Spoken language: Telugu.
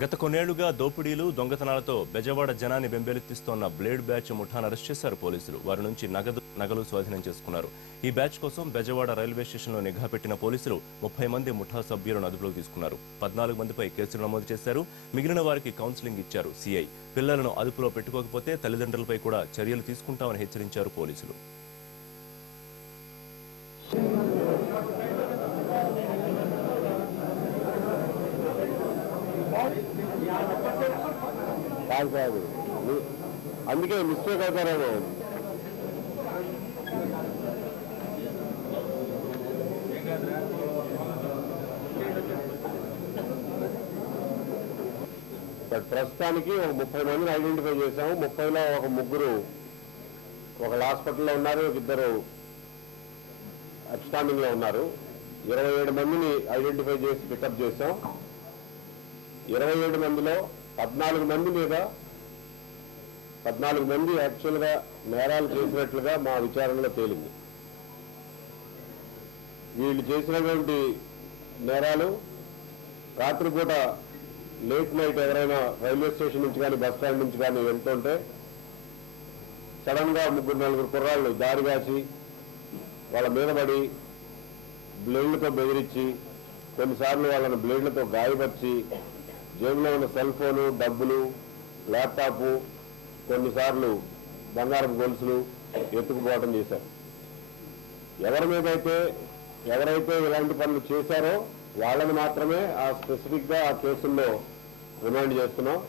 గత కొన్నేళ్లుగా దోపిడీలు దొంగతనాలతో బెజవాడ జనాన్ని బెంబేలెత్తిస్తోన్న బ్లేడ్ బ్యాచ్ ముఠాను అరెస్ట్ చేశారు పోలీసులు. వారి నుంచి నగలు స్వాధీనం చేసుకున్నారు. ఈ బ్యాచ్ కోసం బెజవాడ రైల్వే స్టేషన్లో నిఘా పెట్టిన పోలీసులు 30 మంది ముఠా సభ్యులను అదుపులోకి తీసుకున్నారు. 14 మందిపై కేసులు నమోదు చేశారు. మిగిలిన వారికి కౌన్సిలింగ్ ఇచ్చారు సీఐ. పిల్లలను అదుపులో పెట్టుకోకపోతే తల్లిదండ్రులపై కూడా చర్యలు తీసుకుంటామని హెచ్చరించారు పోలీసులు. కాదు అందుకే మిస్టేక్ అవుతారేమో. ప్రస్తుతానికి ఒక 30 మందిని ఐడెంటిఫై చేశాము. 30లో ఒక ముగ్గురు ఒక హాస్పిటల్లో ఉన్నారు, ఇద్దరు అబ్స్టాండింగ్ లో ఉన్నారు. 27 మందిని ఐడెంటిఫై చేసి పికప్ చేశాం. 27 మందిలో 14 మంది మీద 14 మంది యాక్చువల్ గా నేరాలు చేసినట్లుగా మా విచారణలో తేలింది. వీళ్ళు చేసినటువంటి నేరాలు రాత్రిపూట లేట్ నైట్ ఎవరైనా రైల్వే స్టేషన్ నుంచి కానీ బస్ స్టాండ్ నుంచి కానీ వెళ్తుంటే సడన్ గా 3-4 కుర్రాళ్ళు దారిగాచి వాళ్ళ మీద పడి బ్లేడ్లతో బెదిరించి కొన్నిసార్లు వాళ్ళని బ్లేడ్లతో గాయపరిచి జేబులో ఉన్న సెల్ ఫోను, డబ్బులు, ల్యాప్టాప్, కొన్నిసార్లు బంగారపు గొలుసులు ఎత్తుకుపోవటం చేశారు. ఎవరైతే ఇలాంటి పనులు చేశారో వాళ్ళని మాత్రమే ఆ స్పెసిఫిక్ గా ఆ కేసుల్లో రిమాండ్ చేస్తున్నాం.